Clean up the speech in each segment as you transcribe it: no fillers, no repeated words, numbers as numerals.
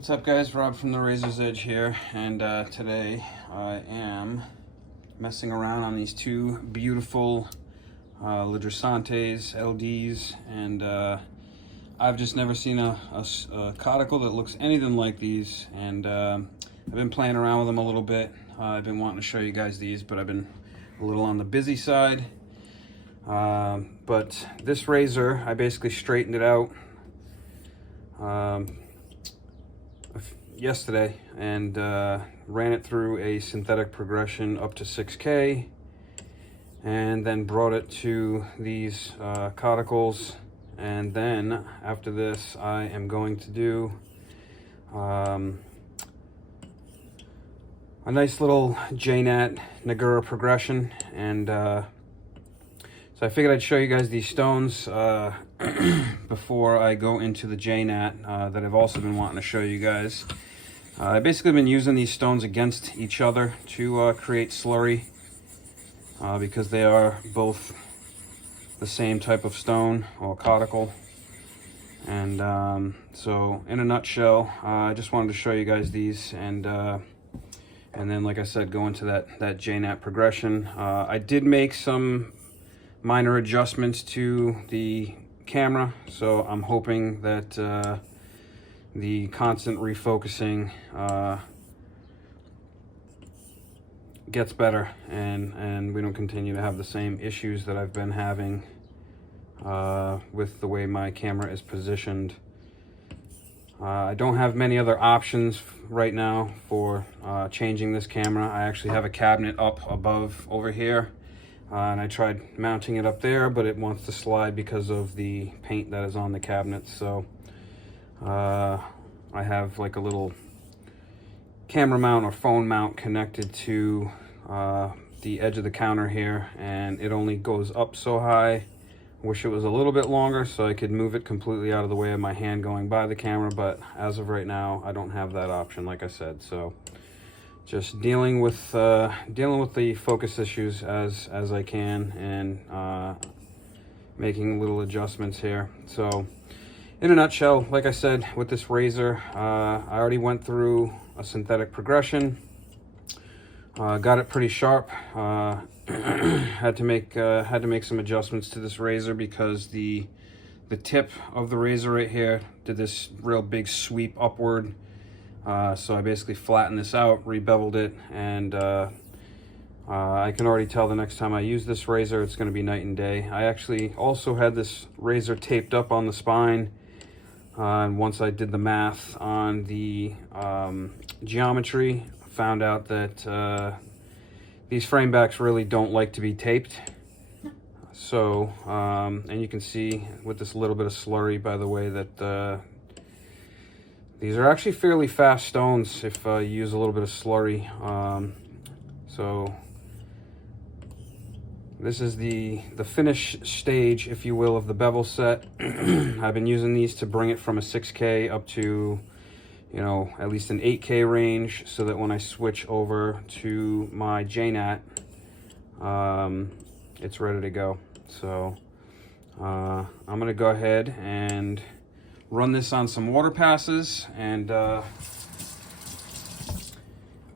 What's up guys, Rob from the Razor's Edge here, and today I am messing around on these two beautiful Lidrisantes LDs, and I've just never seen a coticle that looks anything like these, and I've been playing around with them a little bit. I've been wanting to show you guys these, but I've been a little on the busy side. But this razor, I basically straightened it out yesterday and ran it through a synthetic progression up to 6K, and then brought it to these coticles. And then after this, I am going to do a nice little Jnat Nagura progression, and so I figured I'd show you guys these stones before I go into the Jnat that I've also been wanting to show you guys. I've basically been using these stones against each other to create slurry because they are both the same type of stone or coticle. And so in a nutshell, I just wanted to show you guys these, and then, like I said, go into that Jnat progression. I did make some minor adjustments to the camera, so I'm hoping that the constant refocusing gets better, and we don't continue to have the same issues that I've been having with the way my camera is positioned. I don't have many other options right now for changing this camera. I actually have a cabinet up above over here, and I tried mounting it up there, but it wants to slide because of the paint that is on the cabinet. So I have like a little camera mount or phone mount connected to the edge of the counter here, and it only goes up so high. I wish it was a little bit longer so I could move it completely out of the way of my hand going by the camera, but as of right now, I don't have that option, like I said. So just dealing with the focus issues as I can, and making little adjustments here. So in a nutshell, like I said, with this razor, I already went through a synthetic progression, got it pretty sharp. had to make some adjustments to this razor because the tip of the razor right here did this real big sweep upward. So I basically flattened this out, rebeveled it, and I can already tell the next time I use this razor, it's going to be night and day. I actually also had this razor taped up on the spine, and once I did the math on the geometry, found out that these frame backs really don't like to be taped. So, and you can see with this little bit of slurry, by the way, that these are actually fairly fast stones if you use a little bit of slurry. So this is the finish stage, if you will, of the bevel set. I've been using these to bring it from a 6K up to, you know, at least an 8K range, so that when I switch over to my Jnat, it's ready to go. So I'm gonna go ahead and run this on some water passes and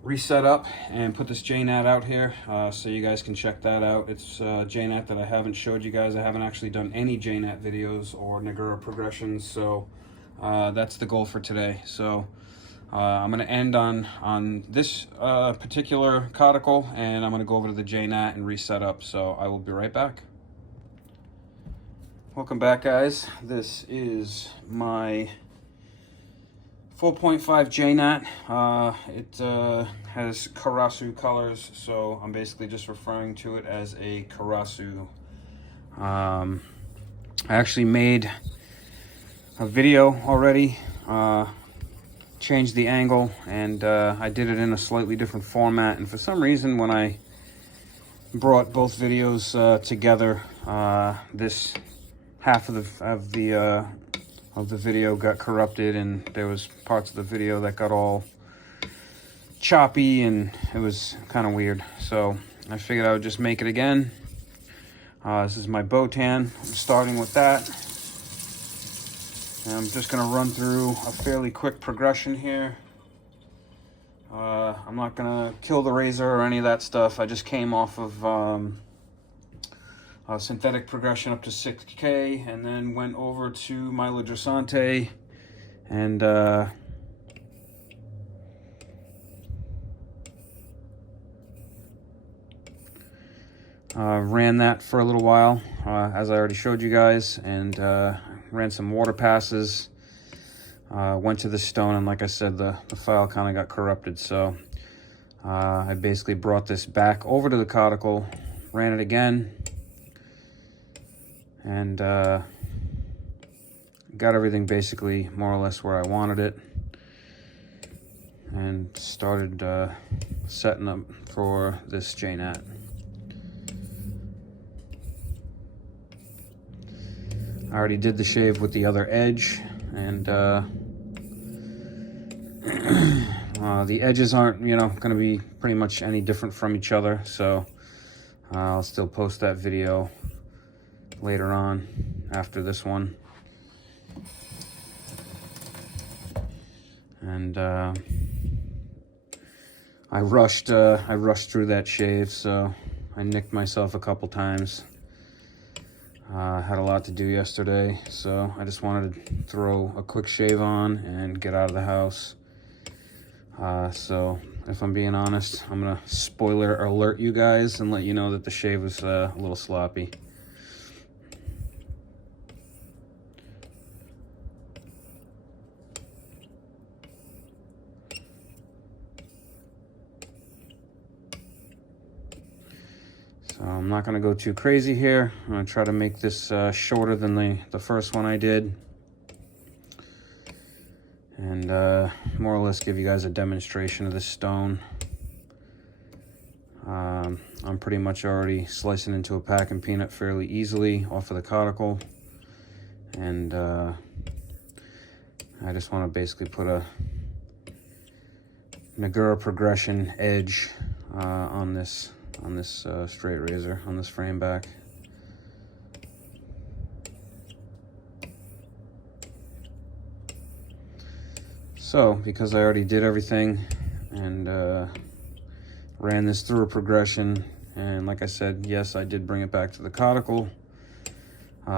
reset up and put this Jnat out here so you guys can check that out. It's Jnat that I haven't showed you guys. I haven't actually done any Jnat videos or Nagura progressions, so that's the goal for today. So I'm going to end on this particular coticle, and I'm going to go over to the Jnat and reset up. So I will be right back. Welcome back, guys. This is my 4.5 Jnat. It has Karasu colors, so I'm basically just referring to it as a Karasu. I actually made a video already, changed the angle, and I did it in a slightly different format. And for some reason, when I brought both videos together, this half of the video got corrupted, and there was parts of the video that got all choppy, and it was kind of weird. So I figured I would just make it again. This is my Botan. I'm starting with that. And I'm just gonna run through a fairly quick progression here. I'm not gonna kill the razor or any of that stuff. I just came off of synthetic progression up to 6K, and then went over to Milo Dressante and ran that for a little while, as I already showed you guys, and ran some water passes. Went to the stone, and like I said, the file kind of got corrupted, so I basically brought this back over to the coticule, ran it again, and got everything basically more or less where I wanted it, and started setting up for this Jnat. I already did the shave with the other edge, and the edges aren't, going to be pretty much any different from each other, so I'll still post that video later on after this one. And I rushed through that shave, so I nicked myself a couple times. Had a lot to do yesterday, so I just wanted to throw a quick shave on and get out of the house. So if I'm being honest, I'm gonna spoiler alert you guys and let you know that the shave was a little sloppy. So I'm not going to go too crazy here. I'm going to try to make this shorter than the first one I did. And more or less give you guys a demonstration of this stone. I'm pretty much already slicing into a packing peanut fairly easily off of the coticule. And I just want to basically put a Nagura progression edge on this straight razor, on this frame back. So because I already did everything and ran this through a progression, and like I said, yes, I did bring it back to the coticule, but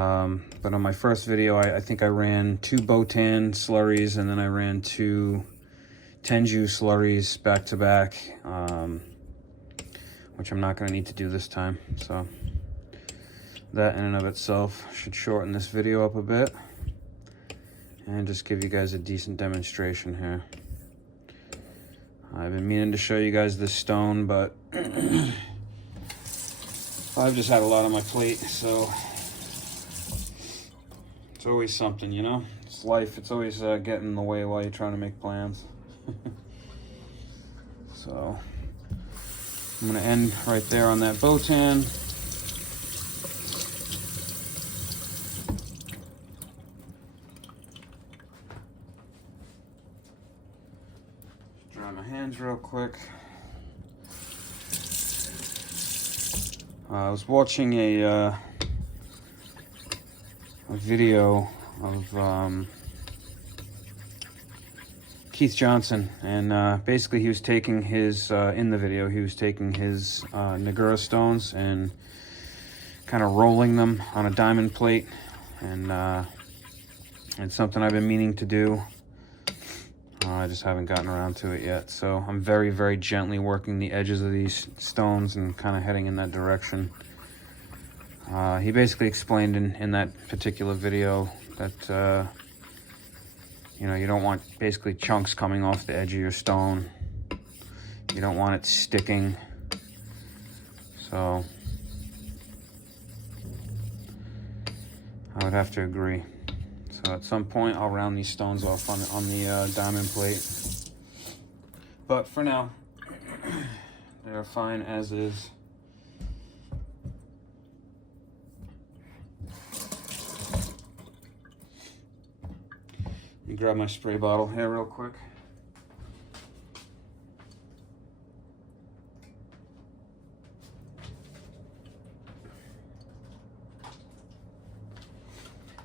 on my first video I think I ran 2 Botan slurries, and then I ran 2 Tenju slurries back to back, which I'm not going to need to do this time. So that in and of itself should shorten this video up a bit and just give you guys a decent demonstration here. I've been meaning to show you guys this stone, but I've just had a lot on my plate, so it's always something, It's life. It's always getting in the way while you're trying to make plans. So I'm going to end right there on that Botan. Dry my hands real quick. I was watching a video of Keith Johnson, and basically he was taking his, in the video, he was taking his Nagura stones and kind of rolling them on a diamond plate, and it's something I've been meaning to do. I just haven't gotten around to it yet, so I'm very, very gently working the edges of these stones and kind of heading in that direction. He basically explained in that particular video that you don't want basically chunks coming off the edge of your stone. You don't want it sticking. So I would have to agree. So at some point I'll round these stones off on the diamond plate. But for now, they're fine as is. Let me grab my spray bottle here real quick.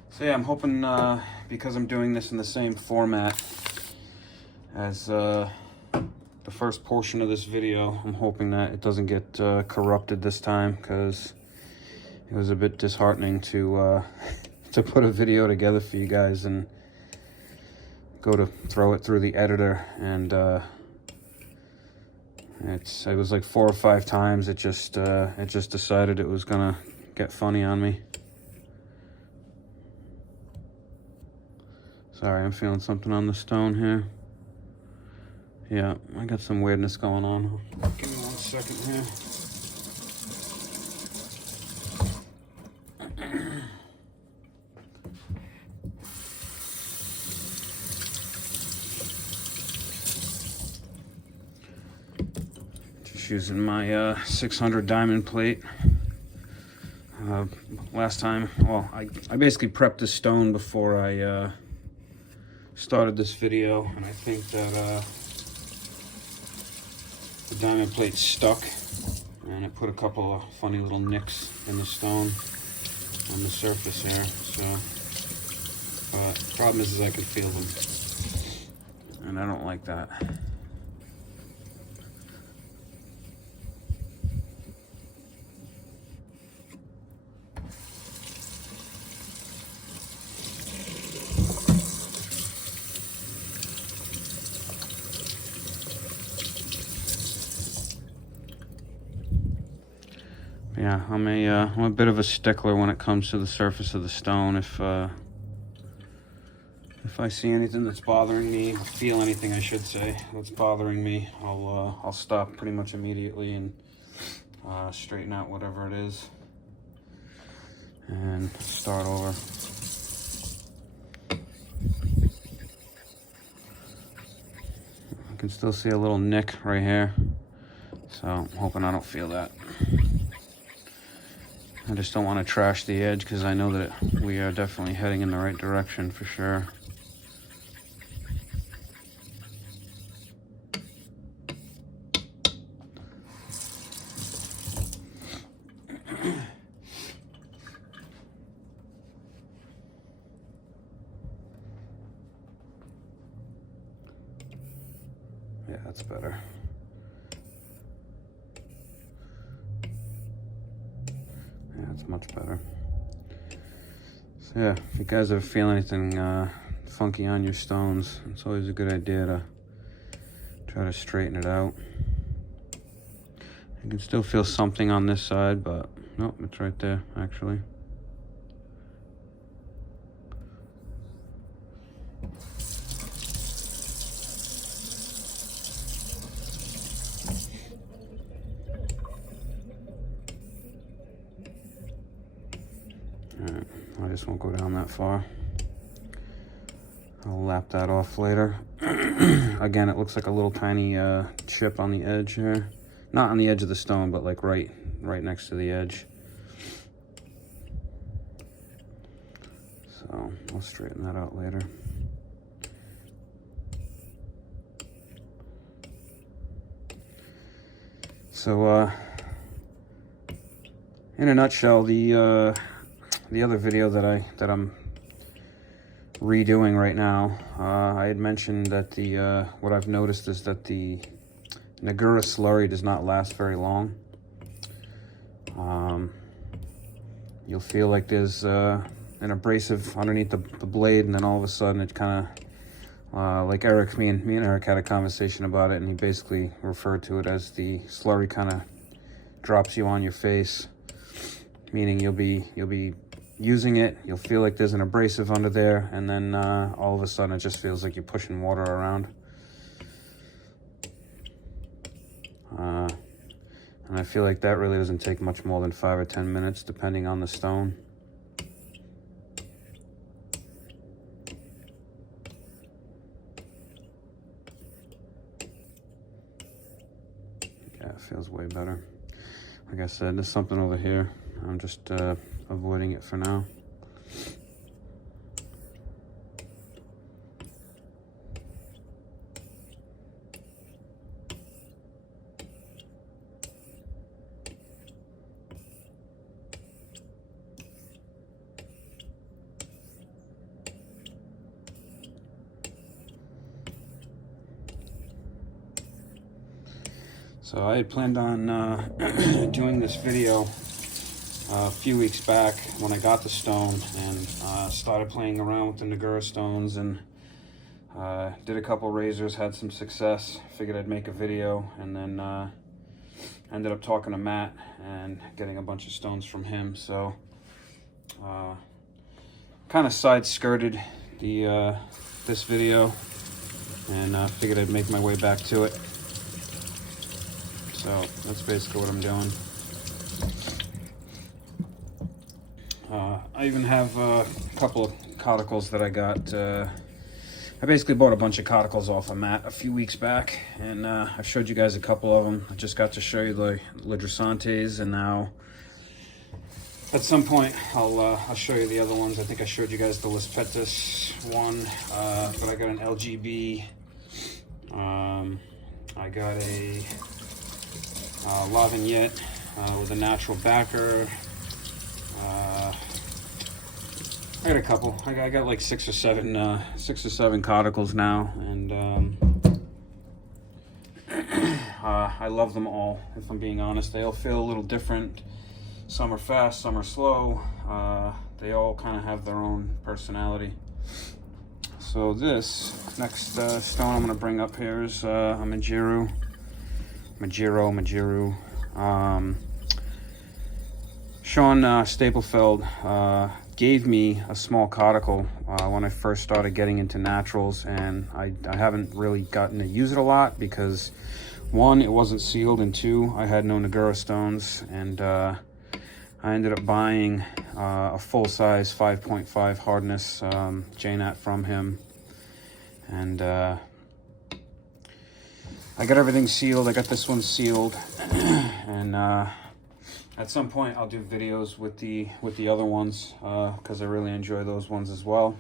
So yeah, I'm hoping because I'm doing this in the same format as the first portion of this video, I'm hoping that it doesn't get corrupted this time, because it was a bit disheartening to to put a video together for you guys and go to throw it through the editor, and it was like 4 or 5 times it just decided it was gonna get funny on me. Sorry, I'm feeling something on the stone here. Yeah, I got some weirdness going on. Give me 1 second here. Just using my 600 diamond plate. Last time, well, I basically prepped this stone before I started this video, and I think that the diamond plate stuck, and it put a couple of funny little nicks in the stone on the surface here. So, the problem is I can feel them, and I don't like that. Yeah, I'm a bit of a stickler when it comes to the surface of the stone. If I see anything that's bothering me, or feel anything I should say that's bothering me, I'll stop pretty much immediately and straighten out whatever it is and start over. I can still see a little nick right here, so I'm hoping I don't feel that. I just don't want to trash the edge, because I know that we are definitely heading in the right direction for sure. Yeah, that's better. Yeah, it's much better. So yeah, if you guys ever feel anything funky on your stones, it's always a good idea to try to straighten it out. You can still feel something on this side, but nope, it's right there actually. Alright, I just won't go down that far. I'll lap that off later. Again, it looks like a little tiny chip on the edge here. Not on the edge of the stone, but like right next to the edge. So I'll straighten that out later. So in a nutshell, the other video that I'm redoing right now, I had mentioned that what I've noticed is that the Nagura slurry does not last very long. You'll feel like there's an abrasive underneath the blade, and then all of a sudden it kind of, like me and Eric had a conversation about it, and he basically referred to it as the slurry kind of drops you on your face, meaning you'll be using it, you'll feel like there's an abrasive under there, and then all of a sudden it just feels like you're pushing water around. And I feel like that really doesn't take much more than 5 or 10 minutes, depending on the stone. Yeah, it feels way better. Like I said, there's something over here. I'm just avoiding it for now. So I had planned on doing this video a few weeks back when I got the stone and started playing around with the Nagura stones, and did a couple razors, had some success, figured I'd make a video, and then ended up talking to Matt and getting a bunch of stones from him. So kind of side skirted the this video, and figured I'd make my way back to it. So that's basically what I'm doing. I even have a couple of coticles that I got. I basically bought a bunch of coticles off of Matt a few weeks back, and I've showed you guys a couple of them. I just got to show you the Lidrosantes, and now at some point I'll show you the other ones. I think I showed you guys the Lispetus one, but I got an LGB. I got a La Vignette with a natural backer. I got a couple. I got like six or seven coticles now, and I love them all. If I'm being honest, they all feel a little different. Some are fast, some are slow. They all kind of have their own personality. So this next stone I'm going to bring up here is a Majiru. Sean Staplefeld gave me a small coticle when I first started getting into naturals, and I haven't really gotten to use it a lot because, one, it wasn't sealed, and two, I had no Nagura stones, and I ended up buying a full-size 5.5 hardness Jnat from him, and I got everything sealed. I got this one sealed, and at some point I'll do videos with the other ones because I really enjoy those ones as well.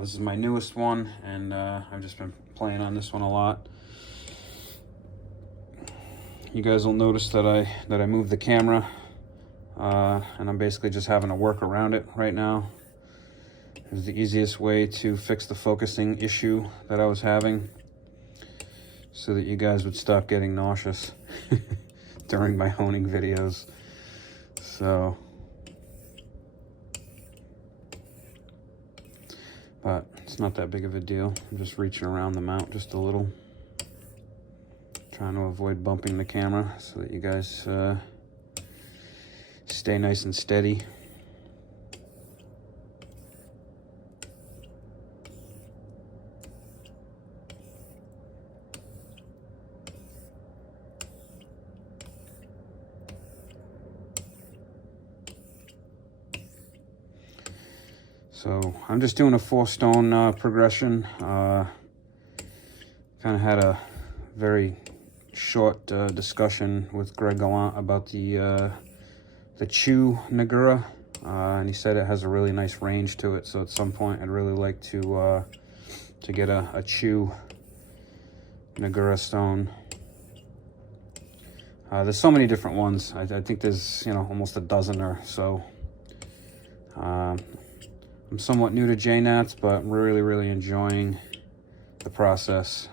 This is my newest one, and I've just been playing on this one a lot. You guys will notice that I moved the camera, and I'm basically just having to work around it right now. It was the easiest way to fix the focusing issue that I was having, so that you guys would stop getting nauseous during my honing videos. So, but it's not that big of a deal. I'm just reaching around the mount just a little, trying to avoid bumping the camera so that you guys stay nice and steady. So I'm just doing a 4-stone progression. Kind of had a very short discussion with Greg Gallant about the Chew Nagura, and he said it has a really nice range to it. So at some point, I'd really like to get a Chew Nagura stone. There's so many different ones. I think there's almost a dozen or so. I'm somewhat new to Jnats, but I'm really enjoying the process.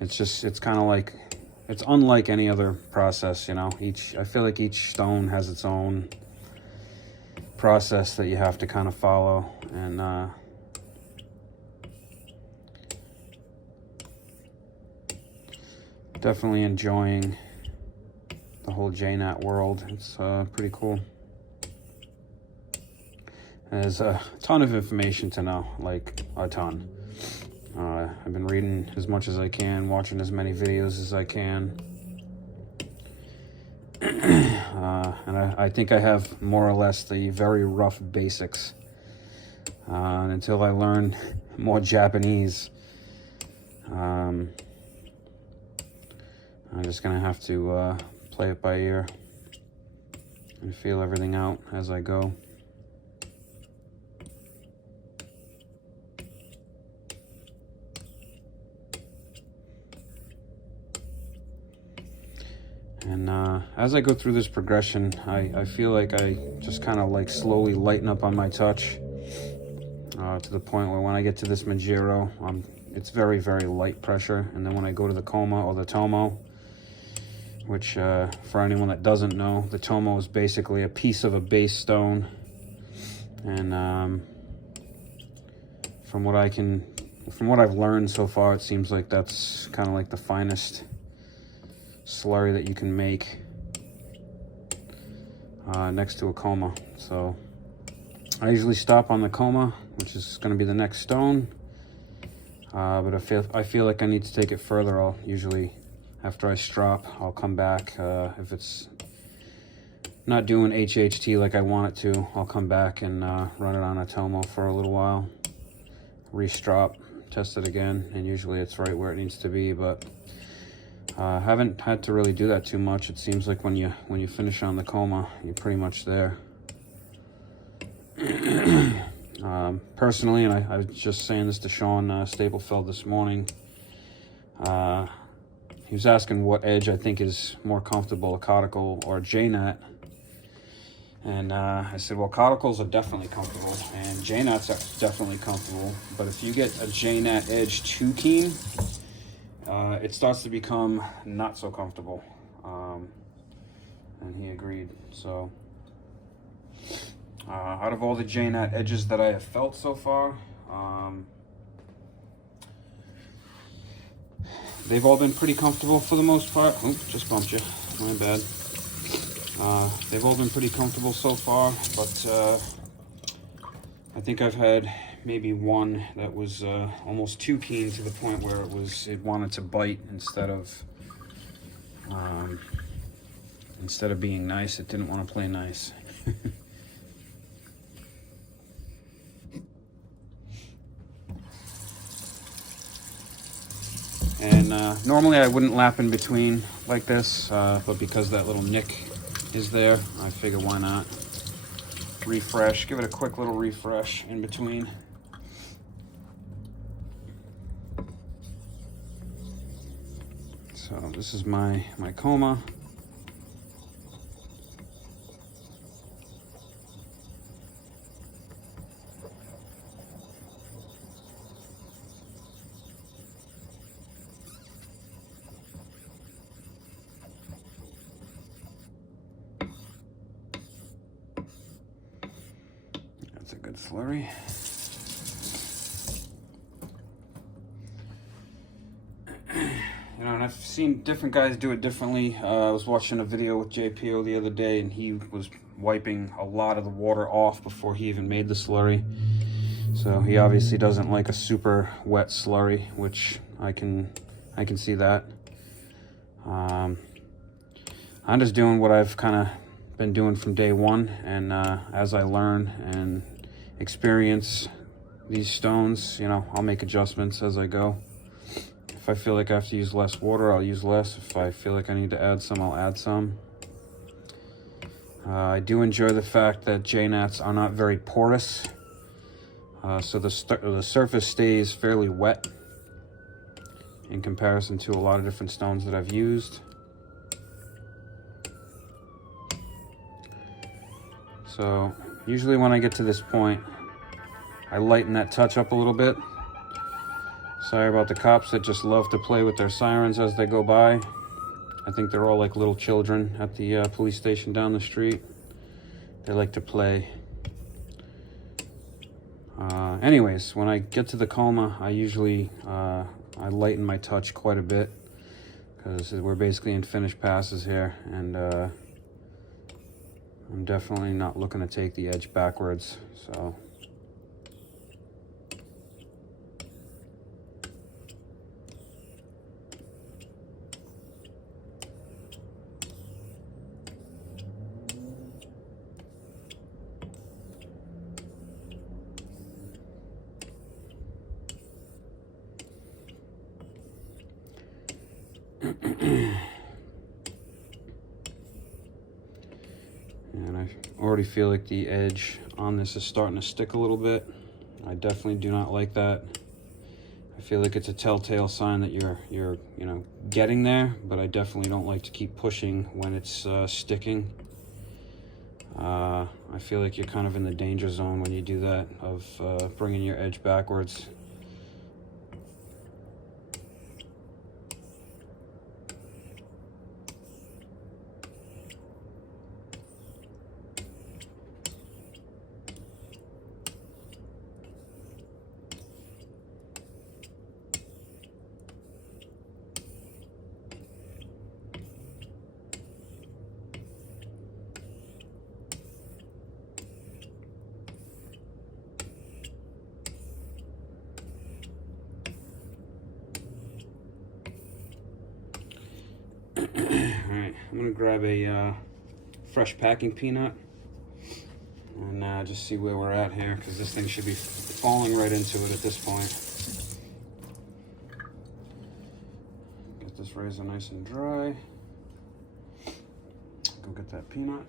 It's kind of like, it's unlike any other process, I feel like each stone has its own process that you have to kind of follow, and definitely enjoying the whole Jnat world. It's pretty cool. There's a ton of information to know, like a ton. I've been reading as much as I can, watching as many videos as I can. And I think I have more or less the very rough basics. And until I learn more Japanese, I'm just gonna have to play it by ear and feel everything out as I go. And as I go through this progression, I feel like I just kind of like slowly lighten up on my touch. to the point where when I get to this Majiro, it's very, very light pressure. And then when I go to the Coma or the Tomo, which for anyone that doesn't know, the Tomo is basically a piece of a base stone. And from what I've learned so far, it seems like that's kind of like the finest slurry that you can make next to a Coma. So I usually stop on the Coma, which is going to be the next stone. But I feel like I need to take it further. I'll usually, after I strop, I'll come back. If it's not doing HHT like I want it to, I'll come back and run it on a Tomo for a little while, restrop, test it again, and usually it's right where it needs to be. But I haven't had to really do that too much. It seems like when you finish on the Coma, you're pretty much there. Personally, and I was just saying this to Sean Staplefeld this morning, he was asking what edge I think is more comfortable, a coticule or a Jnat. And I said, well, coticles are definitely comfortable, and Jnats are definitely comfortable. But if you get a Jnat edge too keen, it starts to become not so comfortable. And he agreed. So out of all the Jnat edges that I have felt so far, they've all been pretty comfortable for the most part. Oh, just bumped you. My bad. They've all been pretty comfortable so far, but I think I've had maybe one that was almost too keen to the point where it wanted to bite instead of being nice. It didn't want to play nice. And normally I wouldn't lap in between like this, but because that little nick is there, I figure why not. Refresh, give it a quick little refresh in between. So this is my Coma. That's a good flurry. You know, and I've seen different guys do it differently. I was watching a video with JPO the other day, and he was wiping a lot of the water off before he even made the slurry. So he obviously doesn't like a super wet slurry, which I can see that. I'm just doing what I've kind of been doing from day one, and as I learn and experience these stones, you know, I'll make adjustments as I go. If I feel like I have to use less water, I'll use less. If I feel like I need to add some, I'll add some. I do enjoy the fact that Jnats are not very porous, so the surface stays fairly wet in comparison to a lot of different stones that I've used. So usually when I get to this point, I lighten that touch up a little bit. Sorry about the cops that just love to play with their sirens as they go by. I think they're all like little children at the police station down the street. They like to play. Anyways, when I get to the Coma, I usually I lighten my touch quite a bit, because we're basically in finished passes here, and I'm definitely not looking to take the edge backwards. So and I already feel like the edge on this is starting to stick a little bit. I definitely do not like that. I feel like it's a telltale sign that you're you know, getting there, but I definitely don't like to keep pushing when it's sticking. I feel like you're kind of in the danger zone when you do that, of bringing your edge backwards. Alright, I'm going to grab a fresh packing peanut and just see where we're at here, because this thing should be falling right into it at this point. Get this razor nice and dry. Go get that peanut.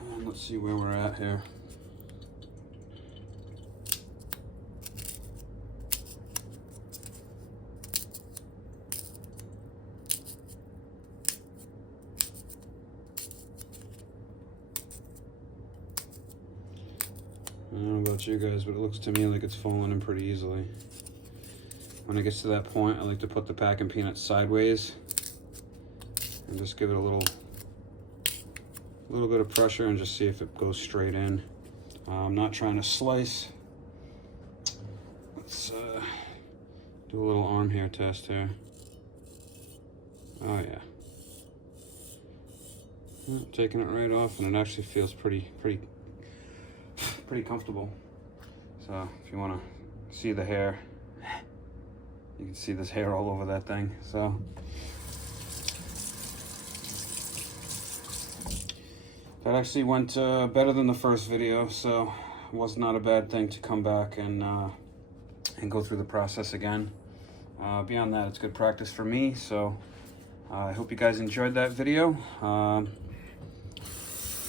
And let's see where we're at here. I don't know about you guys, but it looks to me like it's falling in pretty easily. When it gets to that point, I like to put the packing peanut sideways and just give it a little bit of pressure and just see if it goes straight in. I'm not trying to slice. Let's do a little arm hair test here. Oh yeah. Taking it right off, and it actually feels pretty comfortable. So if you want to see the hair, you can see this hair all over that thing. So that actually went better than the first video, so it was not a bad thing to come back and go through the process again. Beyond that, it's good practice for me, so I hope you guys enjoyed that video,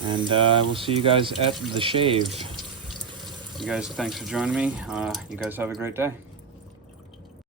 and we'll see you guys at the shave. You guys, thanks for joining me. You guys have a great day.